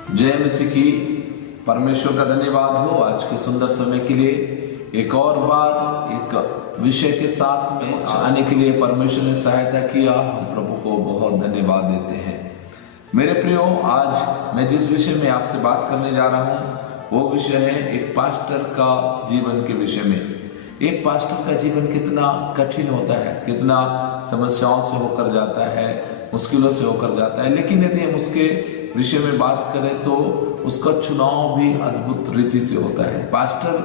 जय मसीह की। परमेश्वर का धन्यवाद हो आज के सुंदर समय के लिए। एक और बार एक विषय के साथ में आने के लिए परमेश्वर ने सहायता किया। हम प्रभु को बहुत धन्यवाद देते हैं। मेरे प्रियो, आज मैं जिस विषय में आपसे बात करने जा रहा हूँ वो विषय है एक पास्टर का जीवन के विषय में। एक पास्टर का जीवन कितना कठिन होता है, कितना समस्याओं से होकर जाता है, मुश्किलों से होकर जाता है, लेकिन यदि हम उसके विषय में बात करें तो उसका चुनाव भी अद्भुत रीति से होता है। पास्टर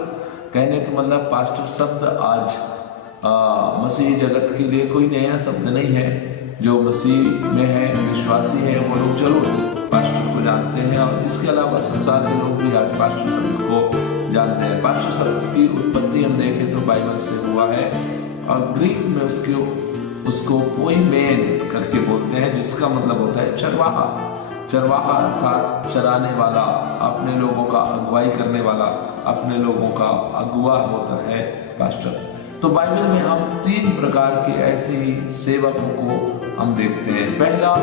कहने का मतलब, पास्टर शब्द आज मसीही जगत के लिए कोई नया शब्द नहीं है। जो मसीह में है, विश्वासी है, वो लोग जरूर पास्टर को जानते हैं, और इसके अलावा संसार के लोग भी आज पास्टर शब्द को जानते हैं। पास्टर शब्द की उत्पत्ति हम देखें तो बाइबल से हुआ है, और ग्रीक में उसको पोइमेन करके बोलते हैं, जिसका मतलब होता है चरवाहा। चरवाहा अर्थात चराने वाला, अपने लोगों का अगुवाई करने वाला, अपने लोगों का अगुवा होता है पास्टर। तो बाइबल में हम 3 प्रकार के ऐसे ही सेवकों को हम देखते हैं। पहला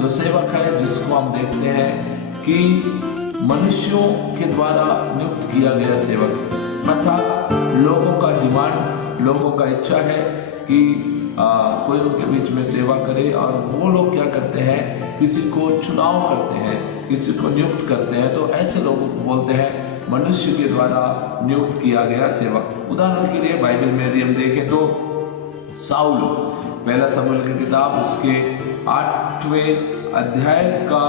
जो सेवक है जिसको हम देखते हैं कि मनुष्यों के द्वारा नियुक्त किया गया सेवक, अर्थात लोगों का डिमांड, लोगों का इच्छा है कि कोई उनके बीच में सेवा करे, और वो लोग क्या करते हैं, किसी को चुनाव करते हैं, किसी को नियुक्त करते हैं। तो ऐसे लोगों को बोलते हैं मनुष्य के द्वारा नियुक्त किया गया सेवक। उदाहरण के लिए बाइबल में यदि हम देखें तो साउल, पहला शमूएल की किताब उसके 8वें अध्याय का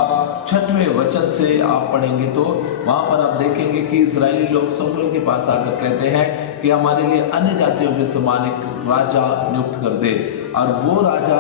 6वें वचन से आप पढ़ेंगे तो वहां पर आप देखेंगे कि इस्राएली लोग शमूएल के पास आकर कहते हैं कि हमारे लिए अन्य जातियों के समान एक राजा नियुक्त कर दे, और वो राजा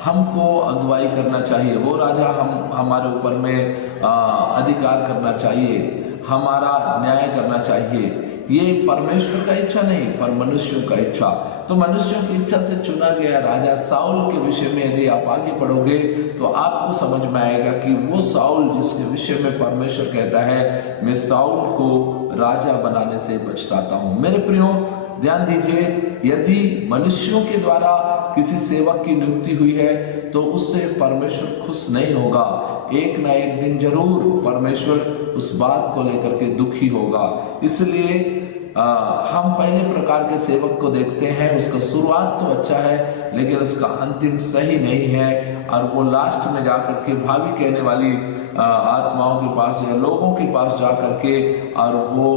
हमको अगुवाई करना चाहिए, वो राजा हमारे ऊपर में अधिकार करना चाहिए, हमारा न्याय करना चाहिए। ये परमेश्वर का इच्छा नहीं, पर मनुष्यों का इच्छा। तो मनुष्यों की इच्छा से चुना गया राजा साउल के विषय में यदि आप आगे पढ़ोगे तो आपको समझ में आएगा कि वो साउल जिसके विषय में परमेश्वर कहता है मैं साउल को राजा बनाने से पछताता हूँ। मेरे प्रियो, ध्यान दीजिए, यदि मनुष्यों के द्वारा किसी सेवक की नियुक्ति हुई है तो उससे परमेश्वर खुश नहीं होगा। एक ना एक दिन जरूर परमेश्वर उस बात को लेकर के दुखी होगा। इसलिए हम पहले प्रकार के सेवक को देखते हैं, उसका शुरुआत तो अच्छा है लेकिन उसका अंतिम सही नहीं है, और वो लास्ट में जाकर के भावी कहने वाली आत्माओं के पास या लोगों के पास जाकर के और वो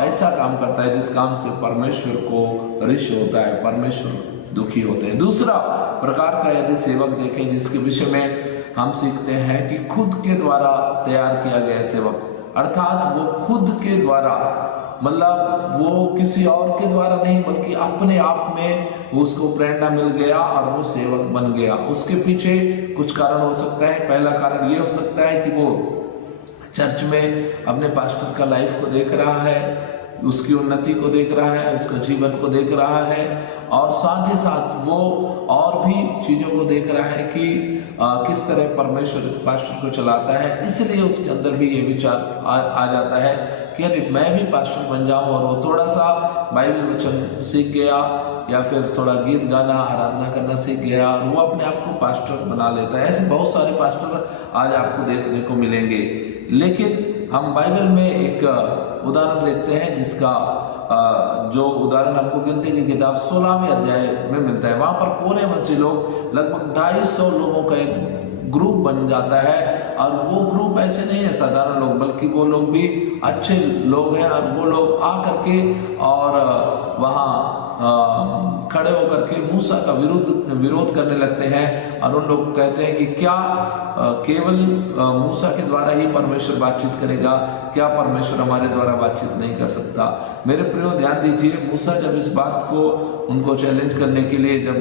ऐसा काम करता है जिस काम से परमेश्वर को रिश होता है, परमेश्वर दुखी होते हैं। दूसरा प्रकार का यदि सेवक देखें जिसके विषय में हम सीखते हैं कि खुद के द्वारा तैयार किया गया सेवक, अर्थात वो खुद के द्वारा, मतलब वो किसी और के द्वारा नहीं बल्कि अपने आप में उसको प्रेरणा मिल गया और वो सेवक बन गया। उसके पीछे कुछ कारण हो सकता है। पहला कारण ये हो सकता है कि वो चर्च में अपने पास्टर का लाइफ को देख रहा है, उसकी उन्नति को देख रहा है, उसका जीवन को देख रहा है, और साथ ही साथ वो और भी चीज़ों को देख रहा है कि किस तरह परमेश्वर पास्टर को चलाता है। इसलिए उसके अंदर भी ये विचार आ जाता है कि अरे मैं भी पास्टर बन जाऊं, और वो थोड़ा सा बाइबल वचन सीख गया या फिर थोड़ा गीत गाना, आराधना करना सीख गया, और वो अपने आप को पास्टर बना लेता है। ऐसे बहुत सारे पास्टर आज आपको देखने को मिलेंगे। लेकिन हम बाइबल में एक उदाहरण देखते हैं जिसका जो उदाहरण हमको गिनती की किताब 16वें अध्याय में मिलता है। वहां पर कोरे मसीह लोग लगभग 250 लोगों का एक ग्रुप बन जाता है, और वो ग्रुप ऐसे नहीं है साधारण लोग, बल्कि वो लोग भी अच्छे लोग हैं, और वो लोग आकर के और वहाँ खड़े होकर के मूसा का विरोध करने लगते हैं, और उन लोग कहते हैं कि क्या केवल मूसा के द्वारा ही परमेश्वर बातचीत करेगा, क्या परमेश्वर हमारे द्वारा बातचीत नहीं कर सकता। मेरे प्रियो, ध्यान दीजिए, मूसा जब इस बात को उनको चैलेंज करने के लिए जब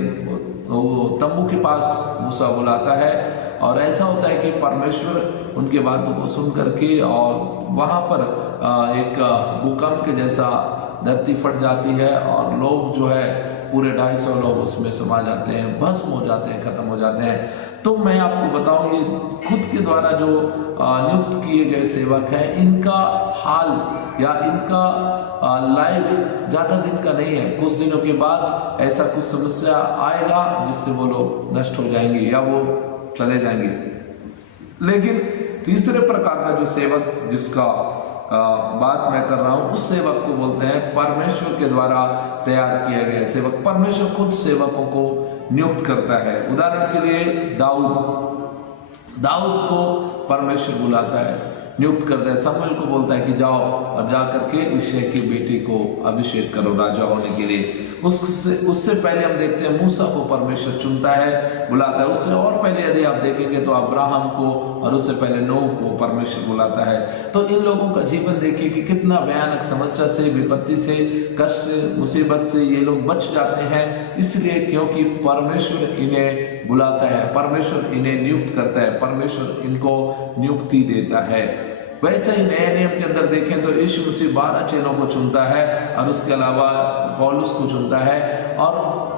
वो तंबू के पास मूसा बुलाता है, और ऐसा होता है कि परमेश्वर उनके बातों को सुन करके, और वहाँ पर एक भूकंप के जैसा धरती फट जाती है, और लोग जो है पूरे 250 लोग उसमें समा जाते हैं, भस्म हो जाते हैं, खत्म हो जाते हैं। तो मैं आपको बताऊं, ये खुद के द्वारा जो नियुक्त किए गए सेवक हैं, इनका हाल या इनका लाइफ ज़्यादा दिन का नहीं है। कुछ दिनों के बाद ऐसा कुछ समस्या आएगा जिससे वो लोग नष्ट हो जाएंगे या वो चले जाएंगे। लेकिन तीसरे प्रकार का जो सेवक जिसका बात मैं कर रहा हूं, उस सेवक को बोलते हैं परमेश्वर के द्वारा तैयार किया गया सेवक। परमेश्वर खुद सेवकों को नियुक्त करता है। उदाहरण के लिए दाऊद को परमेश्वर बुलाता है, नियुक्त करता है। शमूएल को बोलता है कि जाओ और जा करके यिशै की बेटी को अभिषेक करो राजा होने के लिए। उससे पहले हम देखते हैं मूसा को परमेश्वर चुनता है, बुलाता है। उससे और पहले यदि आप देखेंगे तो अब्राहम को, और उससे पहले नूह को परमेश्वर बुलाता है। तो इन लोगों का जीवन देखिए कि कितना भयानक समस्या से, विपत्ति से, कष्ट, मुसीबत से ये लोग बच जाते हैं। इसलिए क्योंकि परमेश्वर इन्हें बुलाता है, परमेश्वर इन्हें नियुक्त करता है, परमेश्वर इनको नियुक्ति देता है। वैसे ही नए नियम के अंदर देखें तो यीशु मसीह 12 चेलों को चुनता है और उसके अलावा पौलुस को चुनता है। और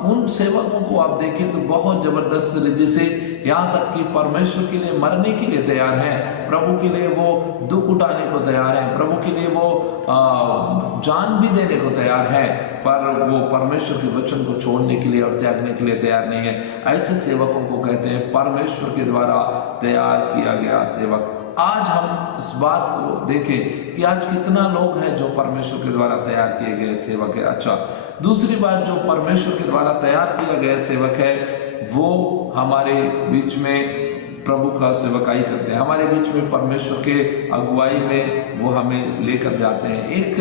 उन सेवकों को आप देखें तो बहुत जबरदस्त रीति से, यहाँ तक कि परमेश्वर के लिए मरने के लिए तैयार हैं, प्रभु के लिए वो दुख उठाने को तैयार हैं, प्रभु के लिए वो जान भी देने को तैयार है, पर वो परमेश्वर के वचन को छोड़ने के लिए और त्यागने के लिए तैयार नहीं है। ऐसे सेवकों को कहते हैं परमेश्वर के द्वारा तैयार किया गया सेवक। आज हम इस बात को देखें कि आज कितना लोग हैं जो परमेश्वर के द्वारा तैयार किए गए सेवक है। अच्छा, दूसरी बात, जो परमेश्वर के द्वारा तैयार किया गया सेवक है वो हमारे बीच में प्रभु का सेवकाई करते हैं, हमारे बीच में परमेश्वर के अगुवाई में वो हमें लेकर जाते हैं। एक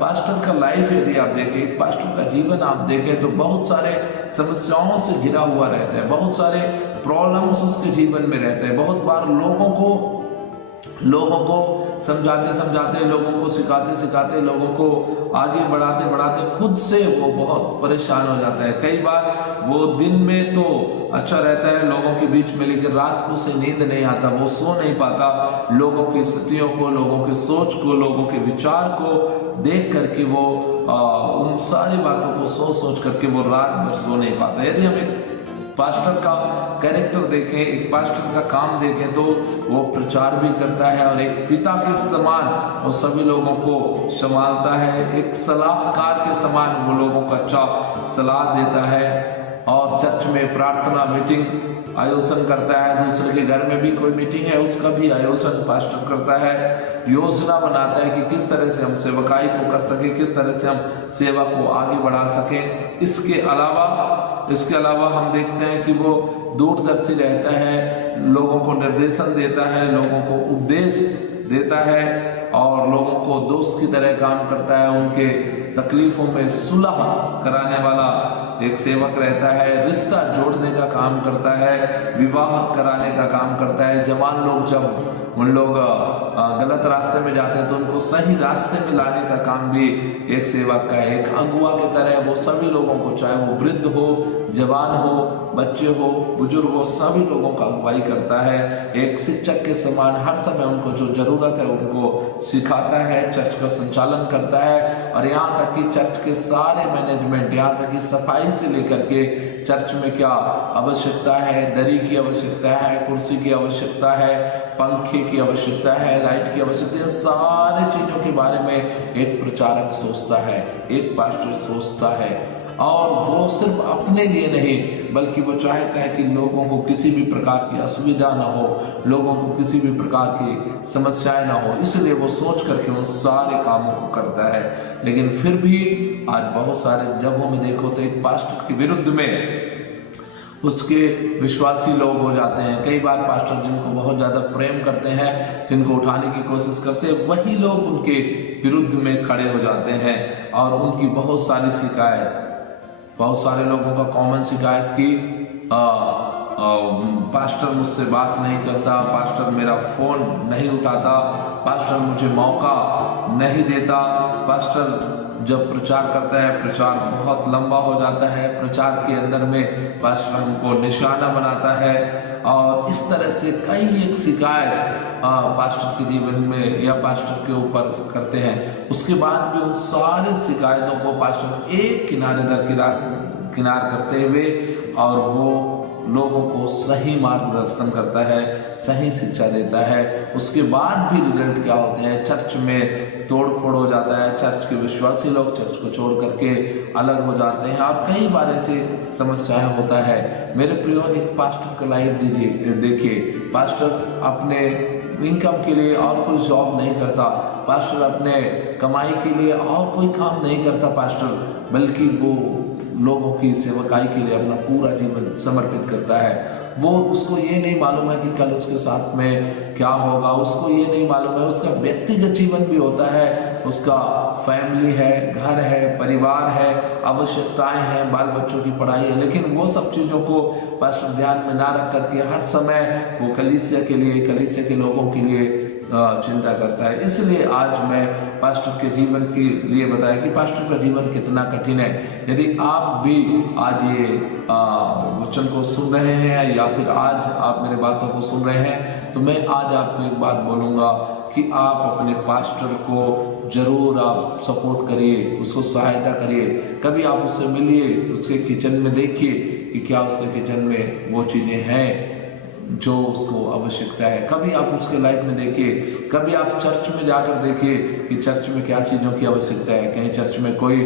पास्टर का लाइफ यदि आप देखें, एक पास्टर का जीवन आप देखें तो बहुत सारे समस्याओं से घिरा हुआ रहता है, बहुत सारे प्रॉब्लम्स उसके जीवन में रहते हैं। बहुत बार लोगों को समझाते, लोगों को सिखाते, लोगों को आगे बढ़ाते खुद से वो बहुत परेशान हो जाता है। कई बार वो दिन में तो अच्छा रहता है लोगों के बीच में, लेकिन रात को उसे नींद नहीं आता, वो सो नहीं पाता। लोगों की स्थितियों को, लोगों की सोच को, लोगों के विचार को देख करके वो उन सारी बातों को सोच करके वो रात भर सो नहीं पाता। यदि हम एक पास्टर का कैरेक्टर देखें, एक पास्टर का काम देखें तो वो प्रचार भी करता है और एक पिता के समान वो सभी लोगों को संभालता है, एक सलाहकार के समान वो लोगों को अच्छा सलाह देता है। और चर्च में प्रार्थना मीटिंग आयोजन करता है, दूसरे के घर में भी कोई मीटिंग है उसका भी आयोजन पास्टर करता है, योजना बनाता है कि किस तरह से हम सेवकाई को कर सकें, किस तरह से हम सेवा को आगे बढ़ा सकें। इसके अलावा हम देखते हैं कि वो दूरदर्शी रहता है, लोगों को निर्देशन देता है, लोगों को उपदेश देता है और लोगों को दोस्त की तरह काम करता है। उनके तकलीफों में सुलह कराने वाला एक सेवक रहता है, रिश्ता जोड़ने का काम करता है, विवाह कराने का काम करता है। जवान लोग जब उन लोग गलत रास्ते में जाते हैं तो उनको सही रास्ते में लाने का काम भी एक सेवक का है। एक अगुआ की तरह वो सभी लोगों को, चाहे वो वृद्ध हो, जवान हो, बच्चे हो, बुजुर्ग हो, सभी लोगों का अगुवाई करता है। एक शिक्षक के समान हर समय उनको जो जरूरत है उनको सिखाता है, चर्च का संचालन करता है और यहाँ तक कि चर्च के सारे मैनेजमेंट, यहाँ तक कि सफाई से लेकर के चर्च में क्या आवश्यकता है, दरी की आवश्यकता है, कुर्सी की आवश्यकता है, पंखे की आवश्यकता है, लाइट की आवश्यकता है, सारी चीजों के बारे में एक प्रचारक सोचता है, एक पास्टर सोचता है। और वो सिर्फ अपने लिए नहीं बल्कि वो चाहता है कि लोगों को किसी भी प्रकार की असुविधा ना हो, लोगों को किसी भी प्रकार की समस्याएं ना हो, इसलिए वो सोच करके उन सारे कामों को करता है। लेकिन फिर भी आज बहुत सारे जगहों में देखो तो एक पास्टर के विरुद्ध में उसके विश्वासी लोग हो जाते हैं। कई बार पास्टर जिनको बहुत ज़्यादा प्रेम करते हैं, जिनको उठाने की कोशिश करते हैं, वही लोग उनके विरुद्ध में खड़े हो जाते हैं और उनकी बहुत सारी शिकायत, बहुत सारे लोगों का कॉमन शिकायत की पास्टर मुझसे बात नहीं करता, पास्टर मेरा फ़ोन नहीं उठाता, पास्टर मुझे मौका नहीं देता, पास्टर जब प्रचार करता है प्रचार बहुत लंबा हो जाता है, प्रचार के अंदर में पास्टर हमको निशाना बनाता है। और इस तरह से कई एक शिकायत पास्टर के जीवन में या पास्टर के ऊपर करते हैं। उसके बाद भी उन सारे शिकायतों को पास्टर एक किनार करते हुए और वो लोगों को सही मार्गदर्शन करता है, सही शिक्षा देता है। उसके बाद भी रिजल्ट क्या होते हैं, चर्च में तोड़ फोड़ हो जाता है, चर्च के विश्वासी लोग चर्च को छोड़ करके अलग हो जाते हैं और कई बार ऐसी समस्याएं होता है। मेरे प्रियो, एक पास्टर का लाइफ देखिए, पास्टर अपने इनकम के लिए और कोई जॉब नहीं करता, पास्टर अपने कमाई के लिए और कोई काम नहीं करता पास्टर, बल्कि वो लोगों की सेवकाई के लिए अपना पूरा जीवन समर्पित करता है। वो उसको ये नहीं मालूम है कि कल उसके साथ में क्या होगा, उसको ये नहीं मालूम है, उसका व्यक्तिगत जीवन भी होता है, उसका फैमिली है, घर है, परिवार है, आवश्यकताएं हैं, बाल बच्चों की पढ़ाई है, लेकिन वो सब चीज़ों को पास्टर ध्यान में ना रख करके हर समय वो कलीसिया के लिए, कलीसिया के लोगों के लिए चिंता करता है। इसलिए आज मैं पास्टर के जीवन के लिए बताया कि पास्टर का जीवन कितना कठिन है। यदि आप भी आज ये वचन को सुन रहे हैं या फिर आज आप मेरे बातों को सुन रहे हैं, तो मैं आज आपको एक बात बोलूँगा कि आप अपने पास्टर को जरूर आप सपोर्ट करिए, उसको सहायता करिए। कभी आप उससे मिलिए, उसके किचन में देखिए कि क्या उसके किचन में वो चीज़ें हैं जो उसको आवश्यकता है। कभी आप उसके लाइफ में देखिए, कभी आप चर्च में जाकर देखिए कि चर्च में क्या चीज़ों की आवश्यकता है। कहीं चर्च में कोई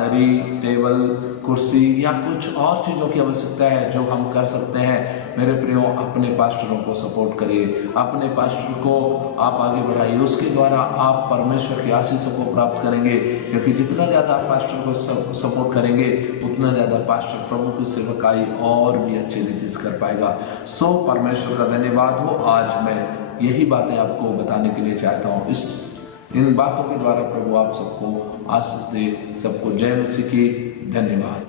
दरी, टेबल, कुर्सी या कुछ और चीज़ों की आवश्यकता है जो हम कर सकते हैं। मेरे प्रियो, अपने पास्टरों को सपोर्ट करिए, अपने पास्टर को आप आगे बढ़ाइए, उसके द्वारा आप परमेश्वर की आशीषों को प्राप्त करेंगे, क्योंकि जितना ज़्यादा आप पास्टर को सपोर्ट करेंगे उतना ज़्यादा पास्टर प्रभु की सेवकाई और भी अच्छी रीति से कर पाएगा। सो परमेश्वर का धन्यवाद हो। आज मैं यही बातें आपको बताने के लिए चाहता हूँ। इन बातों के द्वारा प्रभु आप सबको आशीष दे। सबको जय मसीह की। धन्यवाद।